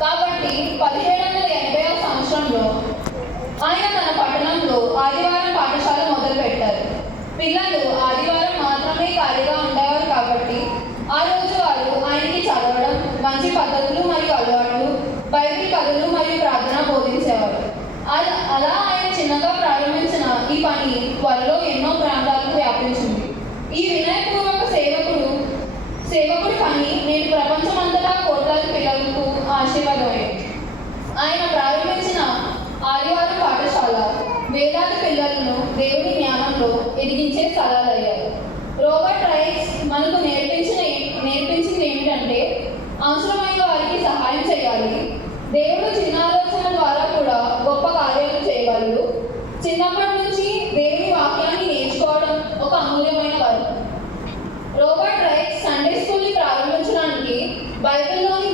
కాబట్టి 1780వ సంవత్సరంలో ఆయన తన పట్టణంలో ఆదివారం పాఠశాల మొదలుపెట్టారు. పిల్లలు ఆదివారం మాత్రమే ఖాళీగా ఉండేవారు కాబట్టి ఆ రోజు వారు ఆయనకి చదవడం, మంచి పద్ధతులు మరియు అలవాట్లు, బైబిల్ కథలు మరియు ప్రార్థన బోధించేవారు. అలా ఆయన చిన్నగా ప్రారంభించిన ఈ పని త్వరలో ఎన్నో ప్రాంతాలకు వ్యాపించింది. ఈ వినయపూర్వక సేవకుడి పని నేడు ప్రపంచమంతటా కోట్లాది పిల్లలకు ఆశీర్వాదమైంది. ఆయన ప్రారంభించిన ఆదివారం పాఠశాల వేలాది పిల్లలను దేవుని జ్ఞానంలో ఎదిగించే స్థలాలయ్యారు. రాబర్ట్ రైట్స్ మనకు నేర్పించింది ఏమిటంటే అవసరమైన వారికి సహాయం చేయాలి. దేవుడు చిన్న ఆలోచన ద్వారా కూడా గొప్ప కార్యాలు చేయగలడు. చిన్నప్పటి నుంచి దేవుని వాక్యాన్ని నేర్చుకోవడం ఒక అమూల్యమైన వరం. రాబర్ట్ రైట్స్ సండే స్కూల్ని ప్రారంభించడానికి బైబిల్లోని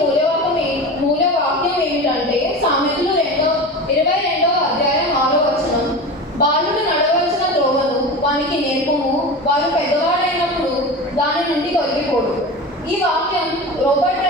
మూల వాక్యం ఏమిటంటే సామెతలు 22వ అధ్యాయం 6వ వచనం. బాలుడు నడవలసిన త్రోవను వానికి నేర్పుము, వారు పెద్దవాడైనప్పుడు దాని నుండి తొలగిపోడు. ఈ వాక్యం రాబర్ట్